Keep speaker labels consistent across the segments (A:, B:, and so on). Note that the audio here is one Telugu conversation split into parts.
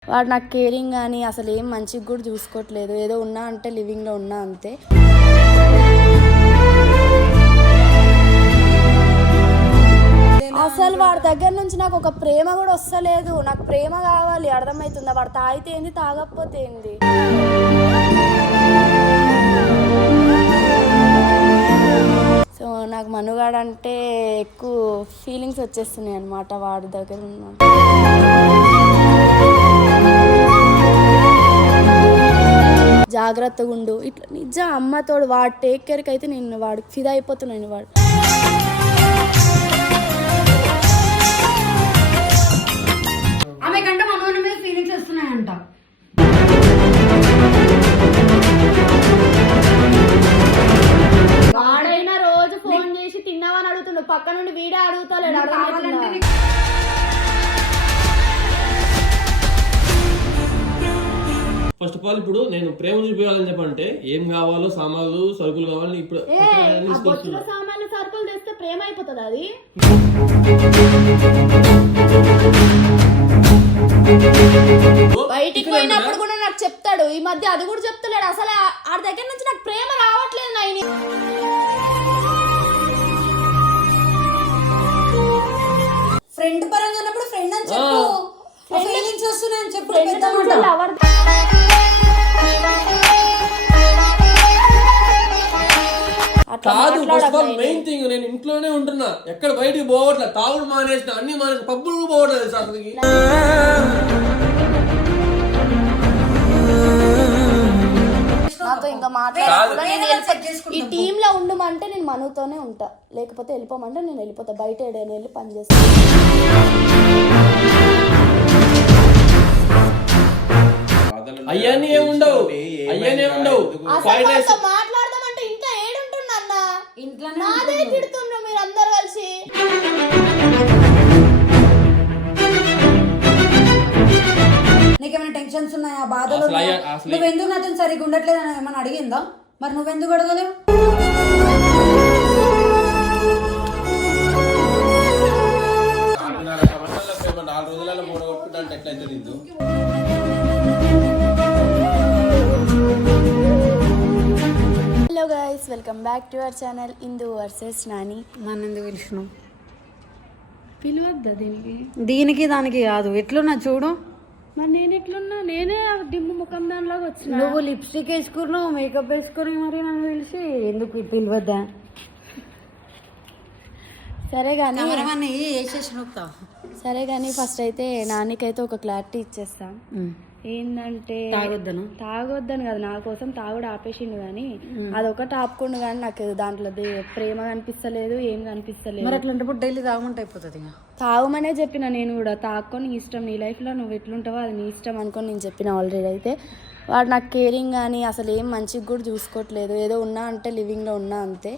A: వాడు నాకు కేరింగ్ కానీ అసలు ఏం మంచిగా కూడా చూసుకోవట్లేదు. ఏదో ఉన్నా అంటే లివింగ్లో ఉన్నా అంతే. అసలు వాడి దగ్గర నుంచి నాకు ఒక ప్రేమ కూడా వస్తలేదు. నాకు ప్రేమ కావాలి, అర్థమవుతుందా? వాడు తాగితే ఏంది, తాగకపోతే ఏంది. సో నాకు మనుగాడంటే ఎక్కువ ఫీలింగ్స్ వచ్చేస్తున్నాయి అన్నమాట వాడి దగ్గర ఉన్న. జాగ్రత్తగా ఉండు ఇట్లా నిజం అమ్మతోడు వాడు టేక్ కేర్కి అయితే నేను వాడికి ఫిదా అయిపోతున్నాను. వాడు
B: ఆమెకంటే మన మీద ఫీలింగ్స్ వస్తున్నాయంట.
A: వాడైనా రోజు ఫోన్ చేసి తిన్నావని అడుగుతుండు, పక్క నుండి వీడే అడుగుతాడు.
C: ఫస్ట్ ఆఫ్ ఆల్ ఇప్పుడు నేను ప్రేమ చూపించాలని చెప్పంటే ఏం కావాలో సామాన్లు సరుకులు కావాలి. ఇప్పుడు
A: సామాన్లు సరుకులు తెస్తే ప్రేమ అయిపోతుంది. అది బయటికి పోయినప్పుడు కూడా నాకు చెప్తాడు. ఈ మధ్య అది కూడా చెప్తలేడు. అసలు ఆ దగ్గర నుంచి నాకు ప్రేమ రావట్లేదు. నాయని
B: ఫ్రెండ్ పరంగా అన్నప్పుడు ఫ్రెండ్ అని చెప్పు. ఫీలింగ్స్ వస్తున్నాయని చెప్పు.
C: కాదు మెయిన్ థింగ్, నేను ఇంట్లోనే ఉంటున్నా, ఎక్కడ బయటికి పోవట్లే. తాగుడు మానేసిన, అన్ని మానేసిన, పబ్బులు పోవట్లేదు అసలుకి.
A: నాతో ఇంకా మాట్లాడాలి. ఈ టీమ్ లో ఉండమంటే నేను మనుతోనే ఉంటా, లేకపోతే వెళ్ళిపోమంటే నేను వెళ్ళిపోతా. బయట ఏడైనా వెళ్ళి పని చేస్తా.
C: అయ్యాన్ని ఏముండవు, అయ్యాన్ని ఏముండవు.
A: మాట్లాడదామంటే ఇంకా ఏడుంటున్నా అన్న. ఇంట్లో నాదే తిడుతున్నా మీరు అందరు కలిసి.
B: నీకేమైనా టెన్షన్స్ ఉన్నాయా, బాధలు? నువ్వెందుకు నాతో సరిగ్గా ఉండట్లేదు అని ఏమన్నా అడిగిందా? మరి నువ్వెందుకు అడగలేవు?
A: Hello guys, welcome back to our channel Indu versus Nani.
B: నన్ను ఎందుకు పిలిచినావు?
A: పిలవద్దా దీనికి?
B: దీనికి దానికి కాదు, ఎట్లున్నా చూడు.
A: మరి నేను ఎట్లున్నా? నేనే దిమ్ము ముఖం దానిలాగా వచ్చిన.
B: నువ్వు లిప్స్టిక్ వేసుకున్నావు, మేకప్ వేసుకుని, మరి నన్ను పిలిచి ఎందుకు పిలవద్దా?
A: సరే కానీ
B: సరే
A: కానీ ఫస్ట్ అయితే నానికైతే ఒక క్లారిటీ ఇచ్చేస్తా. ఏంటంటే తాగొద్దని కదా, నా కోసం తాగుడు ఆపేసిండు కానీ అదొకటి ఆపుకుండు. కానీ నాకు దాంట్లో ప్రేమ కనిపిస్తలేదు, ఏం కనిపిస్తలేదు.
B: మరి అట్లాంటప్పుడు డైలీ తాగమంటే అయిపోతుంది.
A: తాగమనే చెప్పిన నేను కూడా. తాక్కొని నీ ఇష్టం, నీ లైఫ్లో నువ్వు ఎట్లుంటావో అది నీ ఇష్టం అనుకొని నేను చెప్పిన ఆల్రెడీ. అయితే వాడు నాకు కేరింగ్ కానీ అసలు ఏం మంచిగా కూడా చూసుకోవట్లేదు. ఏదో ఉన్నా అంటే లివింగ్లో ఉన్నా అంతే.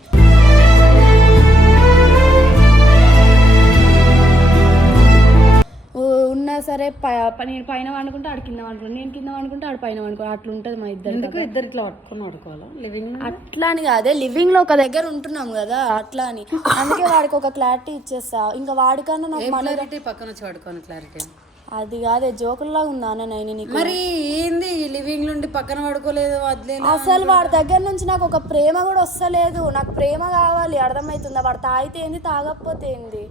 A: ఉన్నా సరే నేను పైన వండుకుంటే ఆడు కింద వండుకుంటాను, నేను కింద వండుకుంటే ఆడు పైన వండుకో, అట్లా ఉంటుంది మా ఇద్దరు.
B: ఇద్దరు ఇట్లా పట్టుకొని వండుకోవాలా లివింగ్?
A: అట్లా అని కాదే, లివింగ్ లో ఒక దగ్గర ఉంటున్నాం కదా అట్లా అని. అందుకే వాడికి ఒక క్లారిటీ ఇచ్చేస్తా. ఇంకా వాడికన్నా నాకు
B: క్లారిటీ పక్కన వచ్చి పడుకోను. క్లారిటీ
A: అది కాదే, జోకుల్లాగా ఉందా అన్న నేను నీకు.
B: మరి ఏంది లివింగ్ నుండి పక్కన పడుకోలేదు?
A: అసలు వాడి దగ్గర నుంచి నాకు ఒక ప్రేమ కూడా వస్తలేదు. నాకు ప్రేమ కావాలి, అర్థమవుతుందా? వాడు తాగితే ఏంది, తాగకపోతే ఏంది.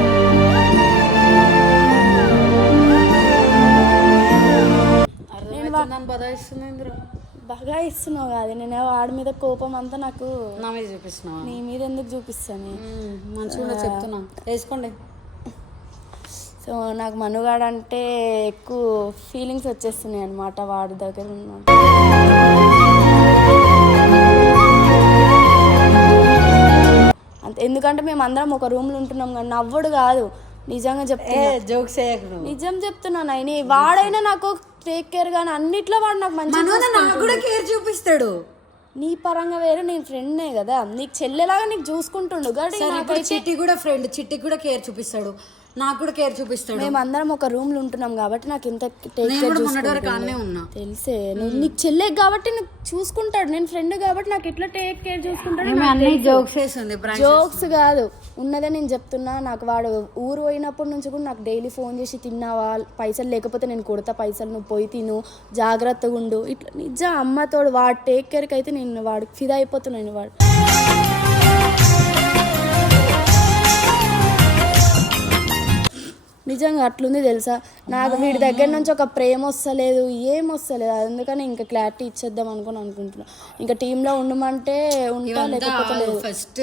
A: బాగా ఇస్తున్నావు కాదు, నేను వాడి మీద కోపం అంతా నాకు
B: నా మీద చూపిస్తున్నావు.
A: నీ మీద ఎందుకు చూపిస్తాను?
B: మంచిగా చెప్తున్నా, వేసుకోండి.
A: సో నాకు మనుగాడంటే ఎక్కువ ఫీలింగ్స్ వచ్చేస్తున్నాయి అన్నమాట వాడి దగ్గర ఉన్న. అంతే, ఎందుకంటే మేము అందరం ఒక రూమ్లో ఉంటున్నాం కానీ నవ్వుడు కాదు, నిజంగా చెప్తున్నా.
B: జోక్స్
A: నిజం చెప్తున్నాను. అయినా వాడైనా నాకు టేక్ కేర్ కానీ అన్నిట్లో వాడు నాకు
B: మంచిగా కేర్ చూపిస్తాడు.
A: నీ పరంగా వేరే, నేను ఫ్రెండ్నే కదా, నీకు చెల్లెలాగా నీకు చూసుకుంటుండు.
B: చిట్టి కూడా ఫ్రెండ్, చిట్టికి కూడా కేర్ చూపిస్తాడు. నాకు కూడా కేర్ చూపిస్తాడు.
A: మేమందరం ఒక రూమ్ లో ఉంటున్నాం కాబట్టి నాకు ఇంత టేక్
B: నేను
A: కేర్
B: కూడా మొన్నటి వరకు ఆనే ఉన్నా.
A: తెలిసే నువ్వు నీకు చెల్లె కాబట్టి నువ్వు చూసుకుంటాడు, నేను ఫ్రెండ్ కాబట్టి నాకు ఎట్లా టేక్ కేర్ చూసుకుంటాడు.
B: అన్ని జోక్స్ వేస్తుంది,
A: జోక్స్ కాదు ఉన్నదే నేను చెప్తున్నా. నాకు వాడు ఊరు పోయినప్పటి నుంచి కూడా నాకు డైలీ ఫోన్ చేసి తిన్నావా, పైసలు లేకపోతే నేను కొడతా పైసలు, నువ్వు పోయి తిను, జాగ్రత్తగా ఉండు, ఇట్లా నిజం అమ్మతోడు వాడు టేక్ కేర్కి అయితే నేను వాడు ఫిదా అయిపోతున్నాను. వాడు నిజంగా అట్లుంది తెలుసా. నాకు వీడి దగ్గర నుంచి ఒక ప్రేమ వస్తలేదు, ఏం వస్తలేదు. అందుకని ఇంకా క్లారిటీ ఇచ్చేద్దాం అనుకుంటున్నా. ఇంకా టీంలో ఉండమంటే ఉంటా, లేకపోతే లేదు.
B: ఫస్ట్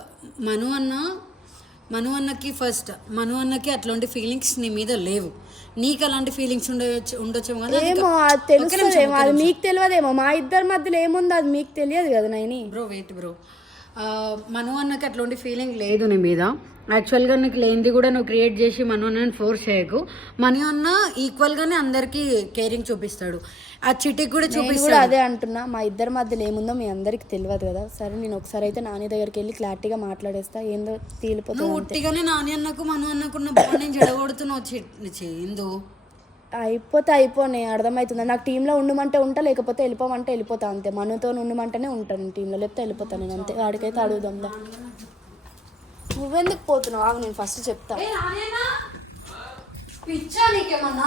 B: మను అన్నకి అట్లాంటి ఫీలింగ్స్ నీ మీద లేవు, నీకు అలాంటి ఫీలింగ్స్ ఉండొచ్చు కదా.
A: ఏమో అది తెలుస్తుందేమో, అది మీకు తెలియదేమో. మా ఇద్దరి మధ్యలో ఏముందో అది మీకు తెలియదు కదా నైని.
B: బ్రో మను అన్నకి అట్లాంటి ఫీలింగ్ లేదు నీ మీద. యాక్చువల్గా నీకు లేనిది కూడా నువ్వు క్రియేట్ చేసి మను అన్నని ఫోర్స్ చేయకు. మను అన్న ఈక్వల్గానే అందరికీ కేరింగ్ చూపిస్తాడు, ఆ చిటికి కూడా చూపిస్తాడు.
A: అదే అంటున్నా, మా ఇద్దరి మధ్యలో ఏముందో మీ అందరికి తెలియదు కదా. సరే నేను ఒకసారి అయితే నాని దగ్గరికి వెళ్ళి క్లారిటీగా మాట్లాడేస్తా, ఏందో తీలిపోతుంది.
B: నువ్వు ఉట్టిగానే నాని అన్నకు మను అన్నకున్న బాండింగ్ చెడగొడుతున్నావు. ఎందు
A: అయిపోనే అర్థమవుతుంది. నాకు టీంలో ఉండమంటే ఉంటా, లేకపోతే వెళ్ళిపోమంటే వెళ్ళిపోతా, అంతే. మనతో ఉండమంటేనే ఉంటాను టీంలో, లేకపోతే వెళ్ళిపోతాను నేను, అంతే. వాడికైతే అడుగుదాందా. నువ్వెందుకు పోతున్నావు? ఆగు, నేను ఫస్ట్ చెప్తా.
B: పిచ్చా నీకేమన్నా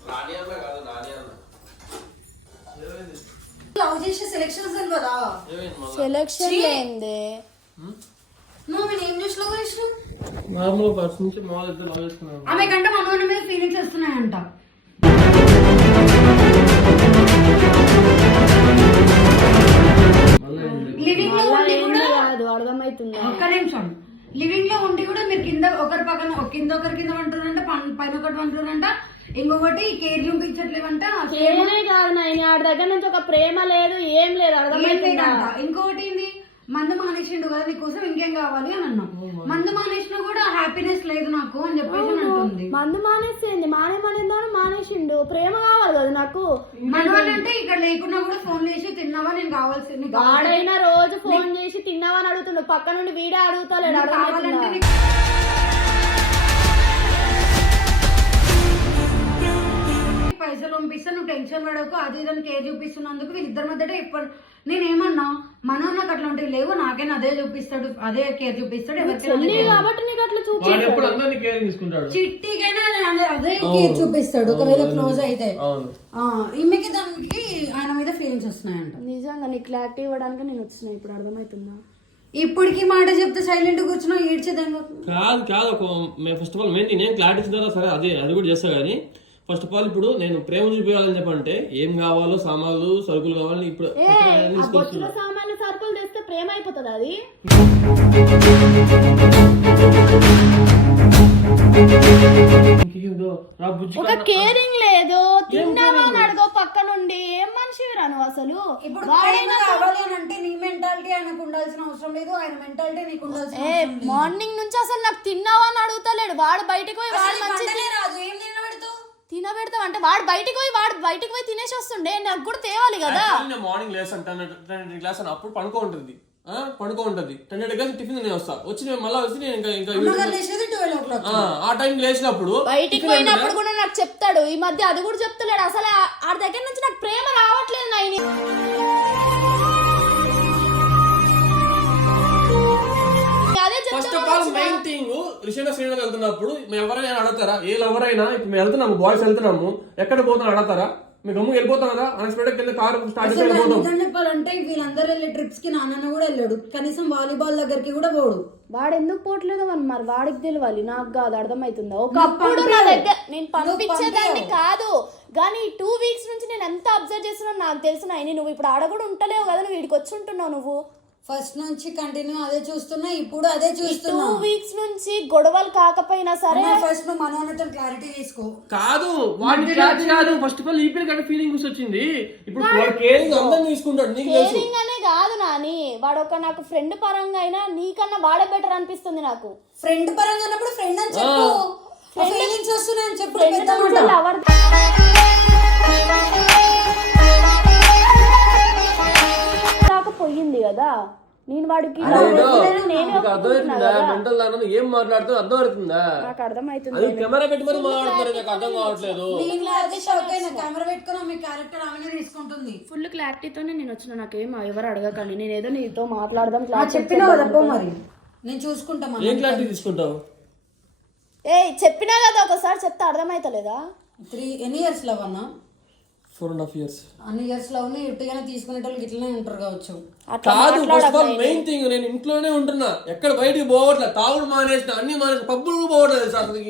B: లవ్ చేసే సెలెక్షన్స్ తెలియదా?
A: సెలెక్షన్ ఏంది?
B: నువ్వు ఏం చూసి లవ్ చేసినావు?
C: నార్మల్ పర్సన్ నుంచి మాల్ ఇద్దరు లవ్ చేసుకున్నాను.
B: ఆమె కంటే మన మీద ఫీలింగ్స్ వస్తున్నాయంట. లివింగ్ లో ఉండి కూడా
A: అర్థమవుతుంది.
B: ఒక్క నిమిషం, లివింగ్ లో ఉండి కూడా మీరు కింద ఒకరి పక్కన ఒకరి కింద వంటున్నారంట, పైన ఒకటి వంటున్నారంట, ఇంకొకటి కేర్ చూపించట్లేవంట.
A: కేరే కాదు నాయన, ఆడి దగ్గర నుంచి ఒక ప్రేమ లేదు, ఏం లేదు. అర్థమైందంట.
B: ఇంకొకటి ఏంది, మందు మానేసిండు కదా నీకోసం, ఇంకేం కావాలి అని అన్నా. మందు మానేసినా కూడా హ్యాపీనెస్ లేదు నాకు అని చెప్పేసి అంటుంది.
A: మందు మానేసింది, మానేసిండు, ప్రేమ కావాలి కదా నాకు.
B: మనవాళ్ళంటే ఇక్కడ లేకున్నా కూడా ఫోన్ చేసి తిన్నావా, నేను కావాల్సింది.
A: వాడైనా రోజు ఫోన్ చేసి తిన్నావా అని అడుగుతుండు, పక్క నుండి వీడే అడుగుతాడు.
B: కావాలంటే పైసలు పంపిస్తా, నువ్వు టెన్షన్ పడకు, అది ఇదని కేర్ చూపిస్తున్నందుకు వీళ్ళిద్దరి మధ్య ఇప్పుడు నేనేమన్నా మనం నాకు అట్లాంటివి లేవు, నాకైనా అదే చూపిస్తాడు, అదే కేర్ చూపిస్తాడు. చిట్టికైనా అదే కేర్ చూపిస్తాడు ఒకవేళ క్లోజ్ అయితే. ఈమెకి దానికి ఆయన మీద ఫీలింగ్స్ వస్తున్నాయంట.
A: నిజంగా నీ క్లారిటీ ఇవ్వడానికి నేను వచ్చిన, ఇప్పుడు అర్థమవుతుందా?
B: ఇప్పటికి మాట చెప్తే సైలెంట్ కూర్చున్నా ఏడ్చేదాన్ని
C: కాదు. ఫస్ట్ ఆఫ్ ఆల్ మెయిన్ నేను క్లారిటీ ఇస్తారా, సరే అది కూడా చేస్తా. కానీ ఫస్ట్ ఆఫ్ ఆల్ ఇప్పుడు నేను ప్రేమ చూపించాలని చెప్పంటే ఏం కావాలో సామాన్లు సరుకులు కావాలి. ఇప్పుడు
A: సామాన్లు సరుకులు తెస్తే ప్రేమ అయిపోతుంది. అది ఒక కేరింగ్ లేదు, తిన్నావా అని అడుగు పక్క నుండి. ఏం మనిషి రాను అసలు.
B: ఇప్పుడు కావాలి అని అంటే నీ మెంటాలిటీ ఆయనకు ఉండాల్సిన అవసరం లేదు, ఆయన మెంటాలిటీ నీకు ఉండాల్సిన అవసరం లేదు.
A: మార్నింగ్ నుంచి అసలు నాకు తిన్నావా అని అడుగుతలేడు. వాడు బయటకు పోయి వాడు మంచి
B: రాదు, ఏం
A: తినబెడతావు అంటే వాడు బయటకు పోయి తినేసి వస్తుండే, నాకు కూడా తేవాలి కదా.
C: మార్నింగ్ లేసాను 10 క్లాస్ అని, అప్పుడు పడుకో ఉంటుంది 10 క్లాస్ టిఫిన్ నేను వస్తా, వచ్చి నేను మళ్ళీ వచ్చి నేను ఇంకా ఆ టైం లేచినప్పుడు
A: బయటికి పోయినప్పుడు కూడా నాకు చెప్తాడు. ఈ మధ్య అది కూడా చెప్తలేడు అసలు. ఆ దగ్గర నుంచి నాకు ప్రేమ రావట్లేదు నాయని.
C: First of all main thing, Srinagar వెళ్తున్నప్పుడు ఎవరైనా అడుగుతారా? ఏ ఎవరైనా ఇప్పుడు మేము వెళ్తున్నాము, బాయ్స్ వెళ్తున్నాము, ఎక్కడ పోతున్నా అడుగుతారా? మీ గమ్ము వెళ్ళిపోతాం కదా, అన్ఎక్స్పెక్టెడ్ కింద కారు స్టార్ట్
B: చెప్పాలంటే వీళ్ళందరూ వెళ్ళే ట్రిప్స్ కి నాన్న కూడా వెళ్ళాడు, కనీసం వాలీబాల్ దగ్గరికి కూడా పోడు.
A: వాడు ఎందుకు పోవట్లేదు మరి వాడికి తెలియాలి, నాకు కాదు. అర్థమవుతుందా? ఒకప్పుడు నా దగ్గర నేను పంపించేదాన్ని కాదు, కానీ 2 వీక్స్ నుంచి నేను ఎంత అబ్జర్వ్ చేస్తున్నాను నాకు తెలిసిన. నువ్వు ఇప్పుడు ఆడ కూడా ఉంటలేవు కదా, నువ్వు వీడికి వచ్చి ఉంటున్నావు. నువ్వు
B: ఫస్ట్ నుంచి కంటిన్యూ అదే చూస్తున్నా, ఇప్పుడు అదే చూస్తున్నా.
A: 2 వీక్స్ నుంచి గొడవలు కాకపోయినా సరే
B: ఫస్ట్ నువ్వు మనోన్నతో క్లారిటీ తీసుకో.
C: కాదు వాడి క్లారిటీ కాదు, ఫస్ట్ ఆఫ్ ఆల్ ఈ పిల్లకి ఫీలింగ్ వచ్చింది. ఇప్పుడు వాడు కేరింగ్ అందరం తీసుకుంటాడు, నీకు తెలుసు.
A: కేరింగ్ అనే కాదు నాని, వాడు ఒక నాకు ఫ్రెండ్ పరంగా అయినా నీకన్నా వాడే బెటర్ అనిపిస్తుంది నాకు.
B: ఫ్రెండ్ పరంగా అన్నప్పుడు ఫ్రెండ్ అని చెప్పు, ఫీలింగ్స్ వస్తున్నాయని చెప్పు.
A: పోయింది కదా, నేను వాడికి
C: అర్థమవుతుందా మెంటల్ దాని ఏం మాట్లాడుతున్నా అర్థం అవుతుందా?
A: నాకు అర్థమవుతుంది.
C: అది కెమెరా పెట్టి మరి మాట్లాడుతున్నారు, నాకు అర్థం కావట్లేదు.
B: కెమెరా పెట్టుకున్నా మీ క్యారెక్టర్ ఆమెనే తీసుకుంటుంది.
A: ఫుల్ క్లారిటీతోనే నేను వచ్చిన, నాకేం ఎవరు అడగకండి, నేను ఏదో నీతో మాట్లాడదాం
B: చెప్పినా కదా మరి నేను చూసుకుంటా.
C: ఏం క్లారిటీ తీసుకుంటావు?
A: చెప్పినా కదా, ఒకసారి చెప్తే అర్థమైతలేదా?
B: ఎన్ని ఇయర్స్ లవ్ అన్నా?
C: 4.5 years.
B: అన్ని ఇయర్స్ లవ్ ని ఇట్టుగానే తీసుకునేటోళ్ళు ఇట్లనే ఉంటారు కావచ్చు.
C: కాదు, first of all main thing, నేను ఇంట్లోనే ఉంటున్నా, ఎక్కడ బయటికి పోవట్లేదు, తాగుడు మానేసిన, అన్ని మానేసిన, పబ్బులు పోవట్లేదు సార్. అసలుకి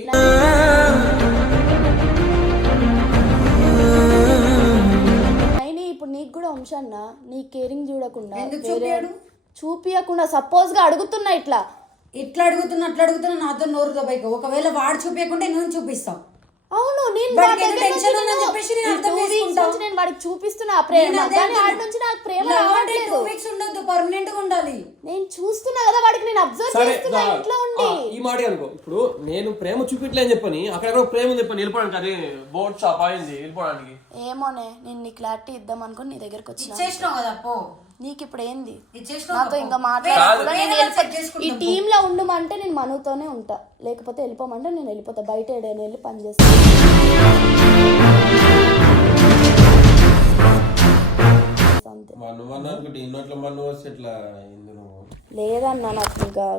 A: అయినా ఇప్పుడు నీకు కూడా వంశన్న నీ కేరింగ్ చూపియకుండా సపోజ్ గా అడుగుతున్నా, ఇట్లా
B: అట్లా అడుగుతున్నా నాతో నోరు దబాయిక. ఒకవేళ వాడు చూపించకుంటే నేను చూపిస్తాను.
A: అవును, నేను వాడికి చూపిస్తున్నా ప్రేమ,
B: పర్మనెంట్ గా ఉండాలి.
A: నేను చూస్తున్నా కదా వాడికి, నేను అబ్జర్వ్ చేస్తున్నా ఇంట్లో ఉండి.
C: ఈ మాట అనుకో, ఇప్పుడు నేను ప్రేమ చూపిట్లే అని చెప్పని అక్కడ ప్రేమ చెప్పని వెళ్ళిపోవడానికి, అదే బోట్ షాప్ అయింది వెళ్ళిపోవడానికి.
A: ఏమోనే, నేను నీ క్లారిటీ ఇద్దాం అనుకుని నీ దగ్గరకు
B: వచ్చిన.
A: నీకు ఇప్పుడు ఏంది నాతో ఇంకా మాట్లాడాలి? ఈ టీమ్ లో ఉండమంటే నేను మనతోనే ఉంటా, లేకపోతే వెళ్ళిపోమంటే నేను వెళ్ళిపోతా, బయట ఏడైనా వెళ్ళి పని చేస్తా. లేదన్నా నాకు ఇంకా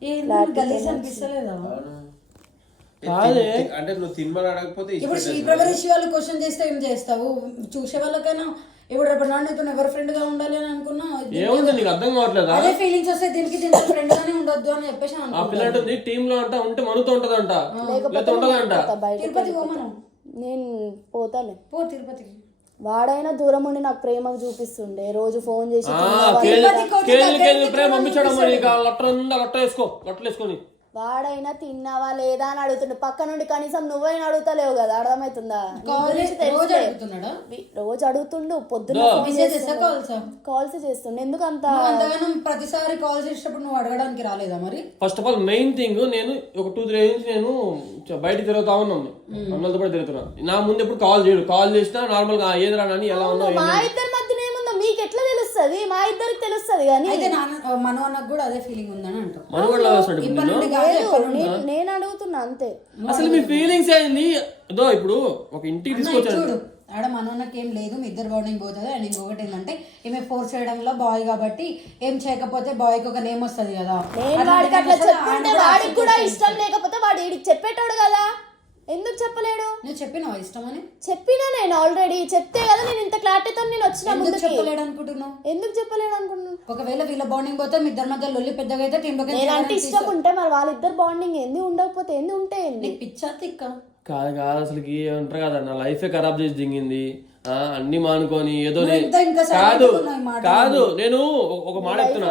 C: అంటే నువ్వు తినమని అడగకపోతే
B: ఇప్పుడు శ్రీప్రభరేషి వాళ్ళు క్వశ్చన్ చేస్తే ఏం చేస్తావు? చూసే వాళ్ళకైనా ఇప్పుడు రేపు నాన్నతో ఎవరు ఫ్రెండ్ గా ఉండాలి అని అనుకున్నా
C: ఏముంది నీకు అర్థం కావట్లేదు?
B: అదే ఫీలింగ్స్ వస్తే దీనికి ఫ్రెండ్ గానే ఉండొద్దు అని చెప్పేసి
C: ఆ పిల్లటి టీమ్ లో అంట ఉంటే మనతో ఉంటదంట, లేకపోతే ఉండదంట.
B: తిరుపతి పోమను.
A: నేను పోతాలే,
B: పో తిరుపతికి.
A: వాడైనా దూరం ఉండి నాకు ప్రేమకు చూపిస్తుండే, రోజు ఫోన్ చేసి
C: ప్రేమ వేసుకొని
A: వాడైనా తిన్నావా లేదా అని అడుగుతుండే, పక్క నుండి కనీసం నువ్వైనా అడుగుతలేవు కదా, అర్థమవుతుందా? రోజు అడుగుతుండు, పొద్దున్న కాల్స్ చేస్తుండే. ఎందుకు అంత
B: ప్రతిసారి కాల్ చేసేటప్పుడు నువ్వు అడగడానికి రాలేదా మరి?
C: First of all main thing, నేను ఒక 2-3 days నేను బయట తిరుగుతా ఉన్నాను, అన్నలతో పాటు తిరుగుతున్నా. నా ముందు ఎప్పుడు కాల్ చేయడు, కాల్ చేసినా నార్మల్ గా ఏది రానని ఎలా ఉన్నావు.
A: మా ఇద్దరి మధ్యన ఏముందో మీకు ఎట్లా తెలుస్తుంది? మా ఇద్దరికి తెలుస్తుంది. కానీ
B: మనకు కూడా అదే ఫీలింగ్ ఉందని అంటాం.
A: నేను అడుగుతున్నా అంతే.
C: అసలు మీ ఫీలింగ్స్ ఏంది? ఇప్పుడు ఒక ఇంటికి తీసుకొచ్చాడు
B: ఆడ మనోన్నకి ఏం లేదు, మీ ఇద్దరు బాండింగ్ పోతుంది. అండ్ ఇంకొకటి ఏంటంటే ఈమె ఫోర్స్ చేయడంలో బాయ్ కాబట్టి ఏం చేయకపోతే బాయ్కి ఒక నేమ్ వస్తుంది కదా.
A: వాడికి కూడా ఇష్టం లేకపోతే వాడు వీడికి చెప్పేటోడు కదా, ఎందుకు చెప్పలేడు?
B: నువ్వు చెప్పినావా ఇష్టం అని?
A: చెప్పినా నేను ఆల్రెడీ, చెప్తే కదా నేను ఇంత క్లారిటీతో నేను వచ్చిన. ముందు
B: చెప్పలేడు అనుకుంటున్నావు?
A: ఎందుకు చెప్పలేడు అనుకుంటున్నాను?
B: ఒకవేళ వీళ్ళ బాండింగ్ పోతే మీ ఇద్దరి మధ్య లొల్లి పెద్దగా అయితే టీమ్
A: అంటే ఇష్టం ఉంటే మరి వాళ్ళిద్దరు బాండింగ్ ఏంది, ఉండకపోతే ఏంది, ఉంటే ఏంది?
B: పిచ్చా తిక్క
C: కాదు కాదు అసలుకి ఉంటారు కదా, నా లైఫే ఖరాబ్ చేసి దిగింది, అన్ని మానుకొని ఏదో కాదు కాదు. నేను ఒక మాట చెప్తున్నా,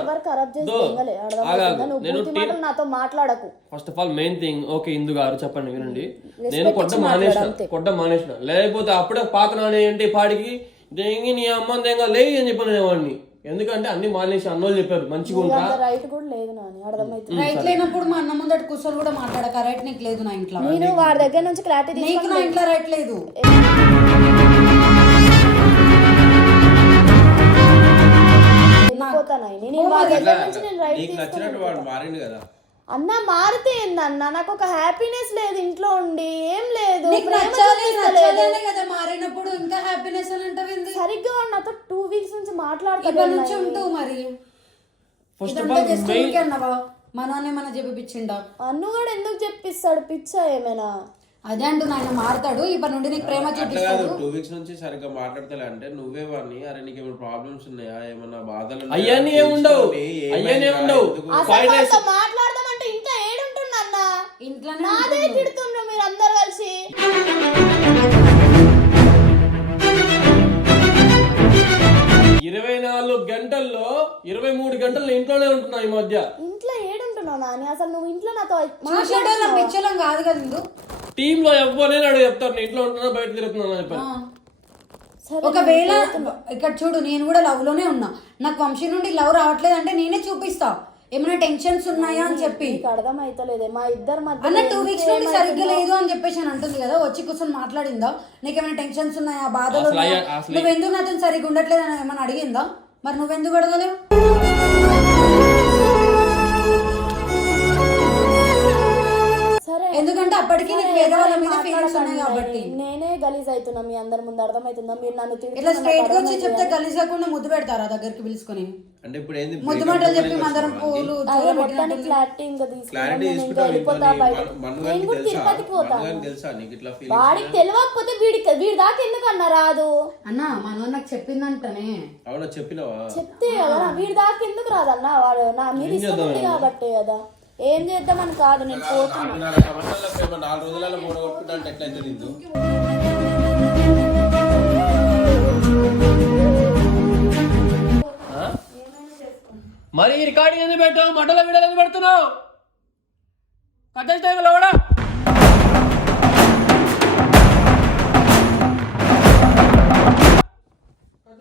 A: నాతో మాట్లాడకు.
C: First of all main thing, okay Indu garu చెప్పండి వినండి, నేను కొట్ట మానేసిన లేకపోతే అప్పుడే పాత నానే అంటే పాడికి దెంగి నీ అమ్మ దెంగ లే అని చెప్పాను వాడిని. ఎందుకంటే అన్ని మానేసి అన్నోళ్ళు చెప్పారు మంచిగా ఉంటా.
A: రైట్ కూడా లేదు నాని, అర్థమైతే
B: రైట్ లేనప్పుడు మా అన్న ముందట కూర్చొని కూడా మాట్లాడక రైట్ నీకు లేదు నా ఇంట్లో.
A: నేను వాడి దగ్గర నుంచి క్లారిటీ
B: నీకు నా ఇంట్లో రైట్ లేదు.
A: అన్న మారితే ఏందన్న, నాకు ఒక హ్యాపీనెస్ లేదు ఇంట్లో ఉండి, ఏం లేదు.
B: మారినప్పుడు ఇంకా హ్యాపీనెస్ అని అంటే
A: సరిగ్గా నాతో 2 weeks నుంచి మాట్లాడుతూ
B: మరి మనోనే మన చెప్పిచ్చిండా?
A: అన్ను కూడా ఎందుకు చెప్పిస్తాడు? పిచ్చా ఏమైనా?
B: అదే అంటూ ఆయన మారుతాడు ఇప్పటి నుండి నీకు ప్రేమ చూపిస్తాడు.
D: 2 weeks నుంచి సరిగ్గా మాట్లాడతలే అంటే నువ్వే వాడిని, అరే నీకు ఏమైనా ప్రాబ్లమ్స్ ఉన్నాయా, ఏమన్నా బాధలు
C: అయ్యాని ఏముండవు, అయ్యాని ఏముండవు.
A: మాట్లాడదామంటే ఇంట్లో ఏడుంటున్నా అన్న, ఇంట్లో నాదే తిడుతున్నా మీరు అందరు కలిసి.
C: 24 గంటల్లో 23 గంటలు ఇంట్లోనే ఉంటున్నా ఈ మధ్య.
A: ఇంట్లో ఏడుంటున్నావు నాని? అసలు నువ్వు ఇంట్లో నాతో
B: పిచ్చలం కాదు కదా.
C: టీమ్ లో ఎవరైనా అడుగు చెప్తారు ఇంట్లో ఉంటున్నా బయట తిరుగుతున్నా చెప్పారు.
B: ఒకవేళ ఇక్కడ చూడు, నేను కూడా లవ్ లోనే ఉన్నా, నాకు వంశీ నుండి లవ్ రావట్లేదు అంటే నేనే చూపిస్తా ఏమైనా టెన్షన్స్ ఉన్నాయా అని చెప్పి.
A: అర్థమైతలేదే మా ఇద్దరు మధ్య
B: అన్న 2 weeks నుండి సరిగ్గా లేదు అని చెప్పేసి అని అంటుంది కదా, వచ్చి కూర్చొని మాట్లాడిందా నీకేమైనా టెన్షన్స్ ఉన్నాయా, బాధలు ఉన్నాయా, నువ్వెందుకు నాతో సరిగ్గా ఉండట్లేదు అని ఏమైనా అడిగిందా? మరి నువ్వెందుకు అడగలేవు?
A: సరే
B: ఎందుకంటే అప్పటికి నీకు వేరే వాళ్ళ మీద ఫీలింగ్స్ ఉన్నాయి
A: మాట్లాడకండి.
B: కాబట్టి.
A: నేనే గలీజ్ అవుతున్నా మీ అందరి ముందు, అర్థమవుతుందా? మీరు నన్ను
B: ఇట్లా
A: తిడుతున్నా,
B: స్ట్రైట్ గా
A: నాకు
B: వచ్చి చెప్తే
A: అర్థమవుతుందా?
B: కలిసి కాకుండా ముద్దు పెడతారా దగ్గరికి పిలుచుకొని?
D: అంటే ఇప్పుడు ఏంది
B: ముద్దు
D: breakup
B: మాటలు చెప్పి
D: గురించి
B: మందరం
D: వచ్చినావా?
B: పూలు
A: అదే
B: దూరం
A: మొత్తానికి
B: పెట్టినట్టుంది.
A: క్లారిటీ ఇంకా తీసుకున్నాను.
D: క్లారిటీ
A: నేను ఇంకా
D: తీసుకుంటావు
A: వెళ్ళిపోతా బయట. నేను
D: మనుగానికి
A: కూడా
D: తెలుసా
A: తిరుపతికి పోతాను.
D: మనుగానికి తెలుసా నీకు ఇట్లా ఫీలింగ్
A: వాడికి తెలియకపోతే వీడి దాకా ఎందుకు అన్న రాదు?
B: అన్న మనో నాకు చెప్పిందంటనే.
D: అవునా చెప్పినావా
A: చెప్తే కదా వీడి దాకా ఎందుకు రాదన్న? వాడు నా మీద ఇష్టం ఉంది కాబట్టే కదా. ఏం చేద్దామని కాదు, నేను పోతున్నా.
D: 4 రోజులలో మూడు కొట్టుకుంటా అంటే ఎట్లయితే నిందు
C: మరి రికార్డింగ్ ఎందుకు పెట్టావు? మంటల వీడియోలు ఎందుకు పెడుతున్నావు? కథ టైంలో కూడా